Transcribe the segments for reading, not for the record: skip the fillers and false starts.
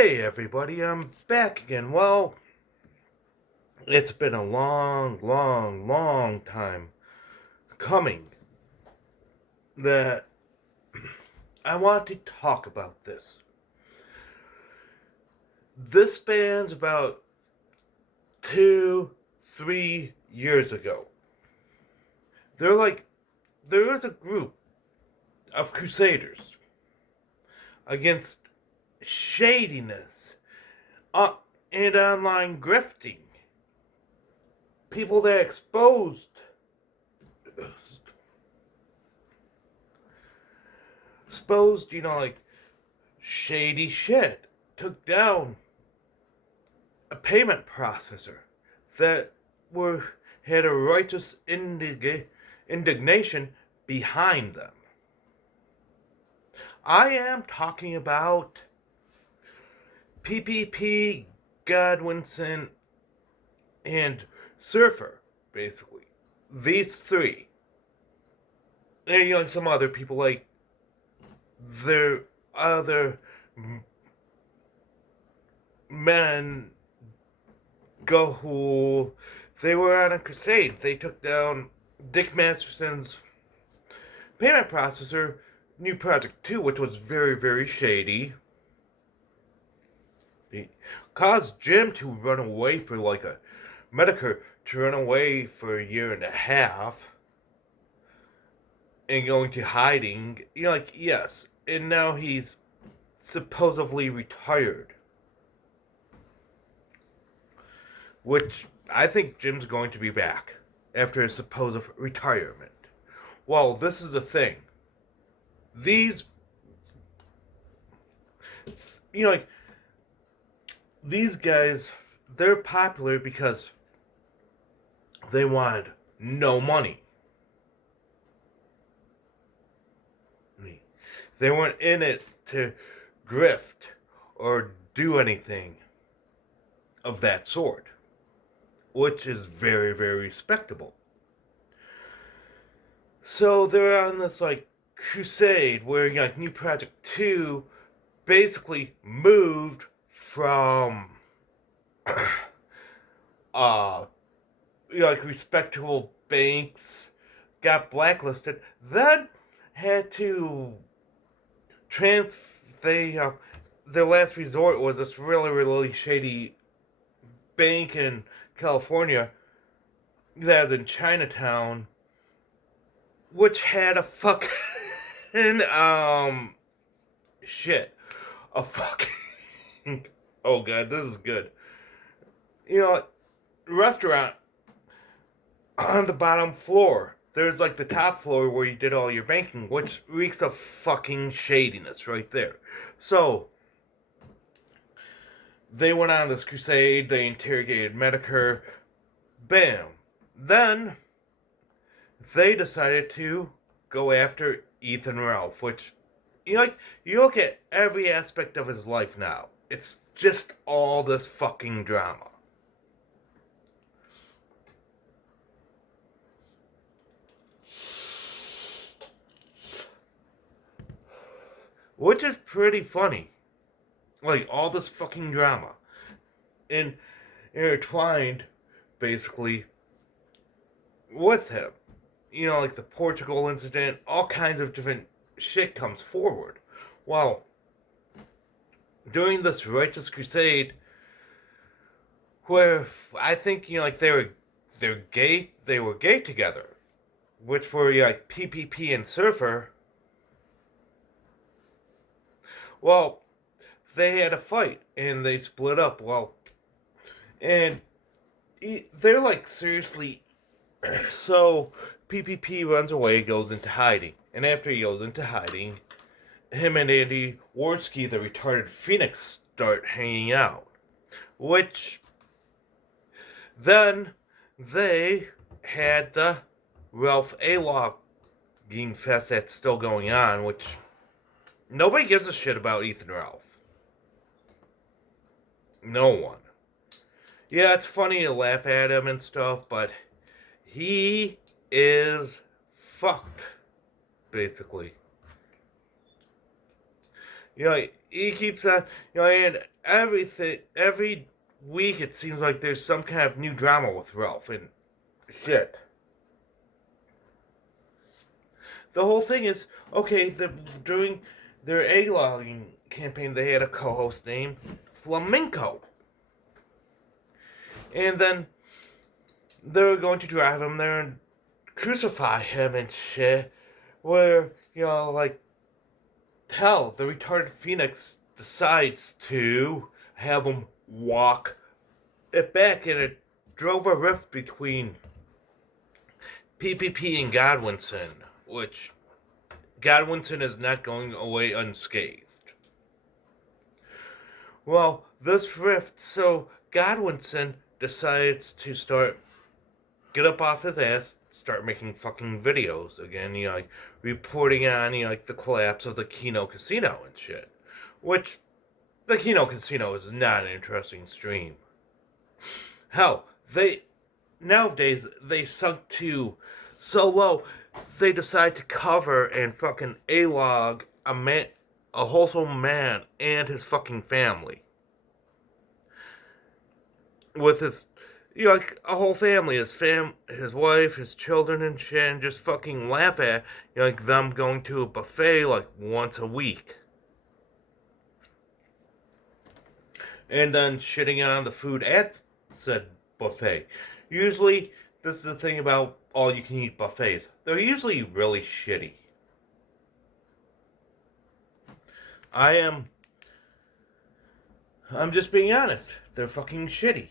Hey everybody, I'm back again. Well, it's been a long time coming that I want to talk about this. This spans about 3 years ago. They're like, there was a group of crusaders against shadiness uh, and online grifting. People that exposed, like shady shit, took down a payment processor that were had a righteous indignation behind them. I am talking about PPP, Godwinson, and Surfer, basically. These three. And some other people like their other men who they were on a crusade. They took down Dick Masterson's payment processor, New Project 2, which was very shady. It caused Jim to run away for like a Medicare to run away for a year and a half and going to hiding. Yes. And now he's supposedly retired. Which I think Jim's going to be back after his supposed retirement. Well, this is the thing. These, these guys, they're popular because they wanted no money. They weren't in it to grift or do anything of that sort, which is very respectable. So they're on this crusade where New Project 2 basically moved from respectable banks, got blacklisted, then had to their last resort was this really shady bank in California that was in Chinatown, which had a fucking shit. A fucking oh god, this is good. Restaurant on the bottom floor. There's the top floor where you did all your banking, which reeks of fucking shadiness right there. So they went on this crusade, they interrogated Medicare, bam. Then they decided to go after Ethan Ralph, which you look at every aspect of his life now. It's just all this fucking drama. Which is pretty funny. All this fucking drama. And intertwined, basically, with him. The Portugal incident, all kinds of different shit comes forward. Well, during this righteous crusade, where I think, they were gay together, which were PPP and Surfer. Well, they had a fight and they split up. Well, and they're seriously. So PPP runs away, goes into hiding, and after he goes into hiding, him and Andy Warski, the retarded Phoenix, start hanging out. Which then they had the Ralph A-Logging Fest that's still going on, which nobody gives a shit about Ethan Ralph. No one. Yeah, it's funny to laugh at him and stuff, but he is fucked, basically. He keeps on, and every week it seems like there's some kind of new drama with Ralph and shit. The whole thing is, okay, during their egg logging campaign, they had a co-host named Flamenco. And then they were going to drive him there and crucify him and shit. Where, like, hell, the retarded Phoenix decides to have him walk it back, and it drove a rift between PPP and Godwinson, which Godwinson is not going away unscathed. Well, this rift, so Godwinson decides to get up off his ass, start making fucking videos again, like reporting on, like the collapse of the Kino Casino and shit. Which, the Kino Casino is not an interesting stream. Hell, nowadays, they sunk to so low, they decide to cover and fucking A-log a wholesome man and his fucking family. With his, like a whole family, his wife, his children and shit, and just fucking laugh at, like them going to a buffet like once a week. And then shitting on the food at said buffet. Usually, this is the thing about all-you-can-eat buffets. They're usually really shitty. I'm just being honest. They're fucking shitty.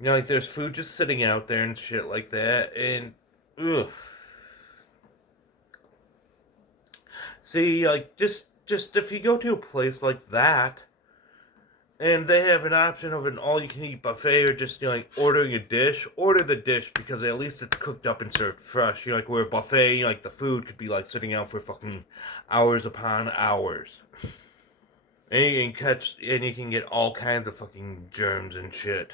Like there's food just sitting out there and shit like that, and ugh. See, like just if you go to a place like that, and they have an option of an all-you-can-eat buffet, or just like ordering a dish, order the dish because at least it's cooked up and served fresh. Like where a buffet, like the food could be like sitting out for fucking hours upon hours, and you can get all kinds of fucking germs and shit.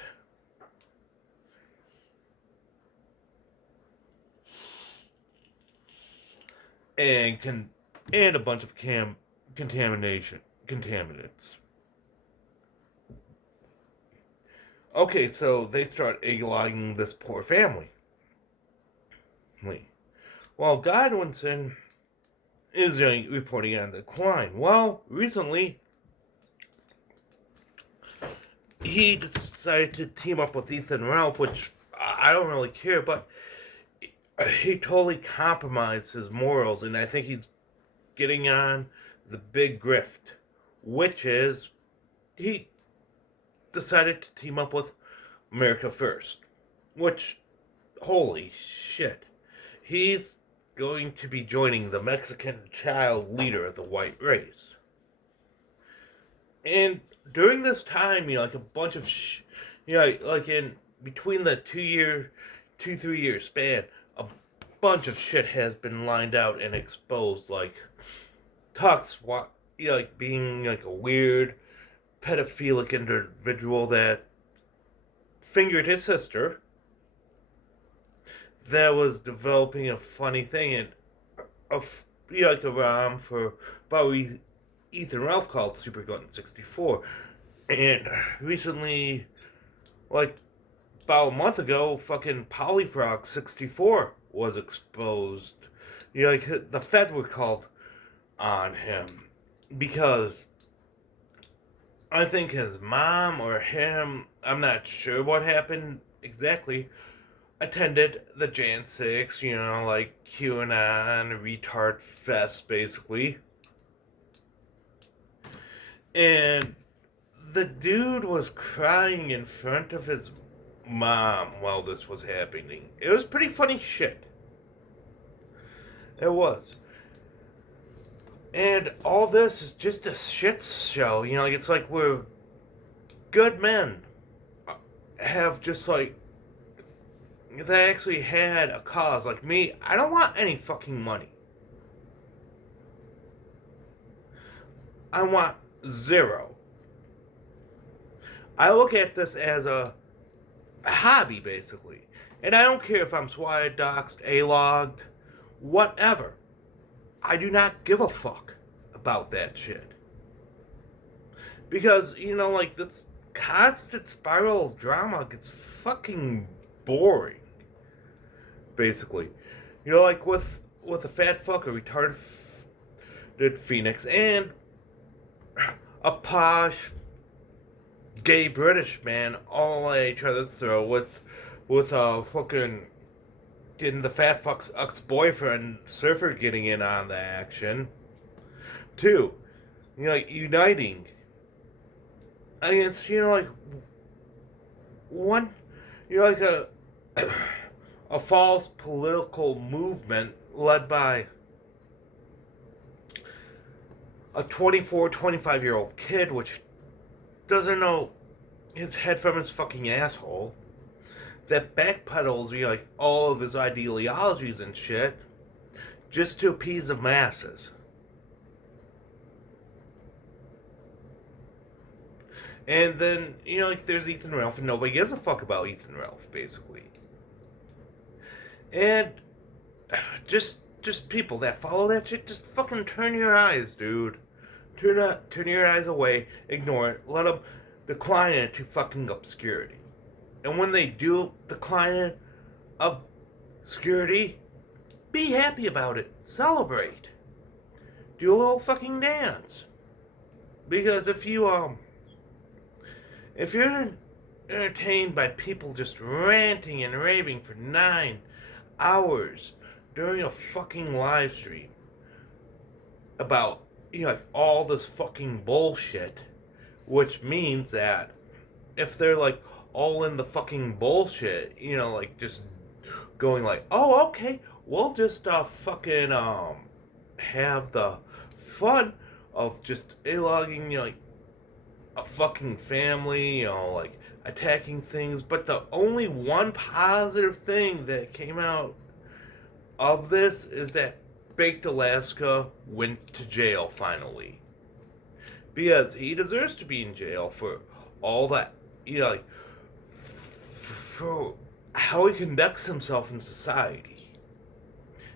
And a bunch of contaminants. Okay, so they start egg-logging this poor family. Well, Godwinson is reporting on the decline. Well, recently he decided to team up with Ethan Ralph, which I don't really care, but he totally compromised his morals, and I think he's getting on the big grift, which is he decided to team up with America First, which, holy shit, he's going to be joining the Mexican child leader of the white race. And during this time, like a bunch of, like in between the 3 year span, a bunch of shit has been lined out and exposed, like Tux, like being like a weird pedophilic individual that fingered his sister, that was developing a funny thing, and like a ROM for about Ethan Ralph called Super Gun 64, and recently, like about a month ago, fucking Polyfrog 64 was exposed. Like the feds were called on him because I think his mom or him, I'm not sure what happened exactly, attended the Jan 6, like QAnon retard fest basically. And the dude was crying in front of his mom while this was happening. It was pretty funny shit. It was. And all this is just a shit show. Like it's like we're good men have just like, they actually had a cause. Like me, I don't want any fucking money. I want zero. I look at this as a hobby, basically. And I don't care if I'm swatted, doxxed, A-logged, whatever. I do not give a fuck about that shit. Because, like, this constant spiral of drama gets fucking boring, basically. Like, with a fat fuck, a retarded Phoenix, and a posh gay British man all at each other's throat with a fucking getting the fat fuck's ex-boyfriend Surfer getting in on the action. Two, like uniting against like one, like a false political movement led by a 24, 25-year-old kid, which doesn't know his head from his fucking asshole, that backpedals, like, all of his ideologies and shit, just to appease the masses. And then, like, there's Ethan Ralph, and nobody gives a fuck about Ethan Ralph, basically. And just people that follow that shit, just fucking turn your eyes, dude. Turn your eyes away, ignore it, let them decline into fucking obscurity. And when they do decline into obscurity, be happy about it. Celebrate. Do a little fucking dance. Because if you're entertained by people just ranting and raving for 9 hours during a fucking live stream about like all this fucking bullshit, which means that if they're like all in the fucking bullshit, like just going like, oh, okay, we'll just fucking have the fun of just logging like a fucking family, like attacking things, but the only one positive thing that came out of this is that Baked Alaska went to jail finally. Because he deserves to be in jail for all that, like, for how he conducts himself in society.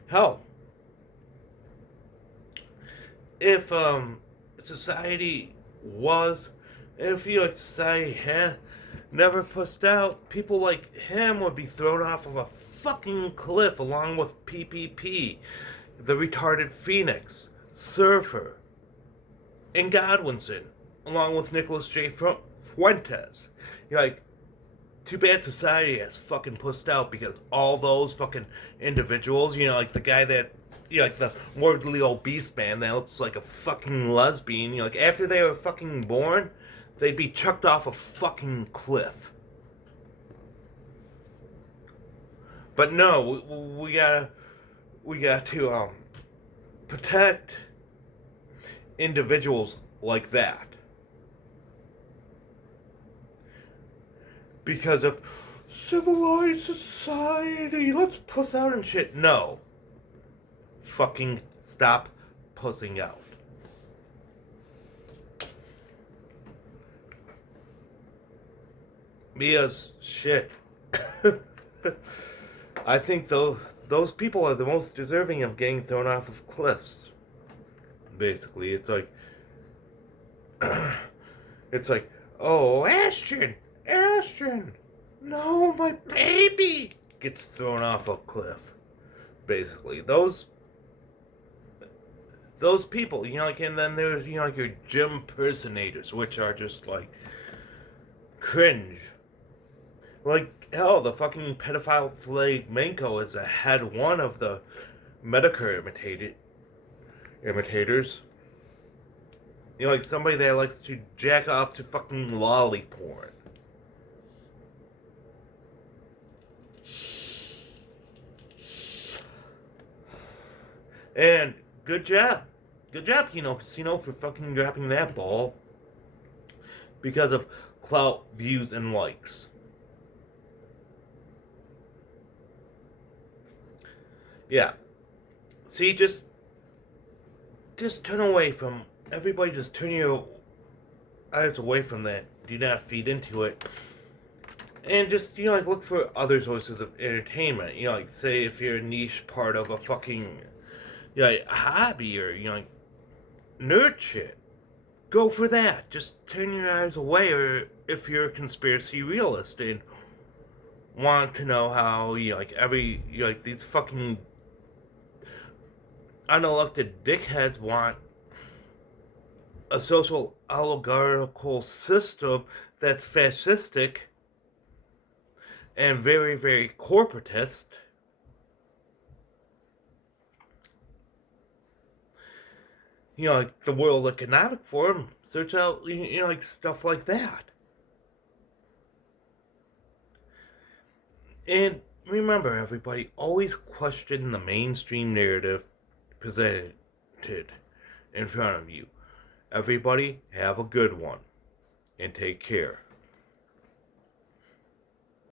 Hell, if society was, if like society had never pushed out, people like him would be thrown off of a fucking cliff along with PPP, the retarded Phoenix, Surfer, and Godwinson, along with Nicholas J. Fuentes. You're like, too bad society has fucking pushed out because all those fucking individuals, like the guy that, like the morbidly obese man that looks like a fucking lesbian, like after they were fucking born, they'd be chucked off a fucking cliff. But no, we got to protect individuals like that. Because of civilized society, let's puss out and shit. No. Fucking stop pussing out. Because, shit. I think those people are the most deserving of getting thrown off of cliffs. Basically, it's like, oh, Ashton, no, my baby gets thrown off a cliff. Basically, those people, like, and then there's, like your gym impersonators, which are just like cringe. Like, hell, the fucking pedophile flamenco is a head one of the Medicare imitators. Like somebody that likes to jack off to fucking lolly porn. And good job, Kino Casino, for fucking dropping that ball because of clout, views, and likes. Yeah. See, just turn away from everybody. Just turn your eyes away from that. Do not feed into it. And just, like, look for other sources of entertainment. Like, say if you're a niche part of a fucking, hobby or, like, nerd shit. go for that. Just turn your eyes away, or if you're a conspiracy realist and want to know how these fucking unelected dickheads want a social oligarchical system that's fascistic and very, very corporatist. Like the World Economic Forum, search out, like stuff like that. And remember, everybody, always question the mainstream narrative presented in front of you. Everybody, have a good one, and take care.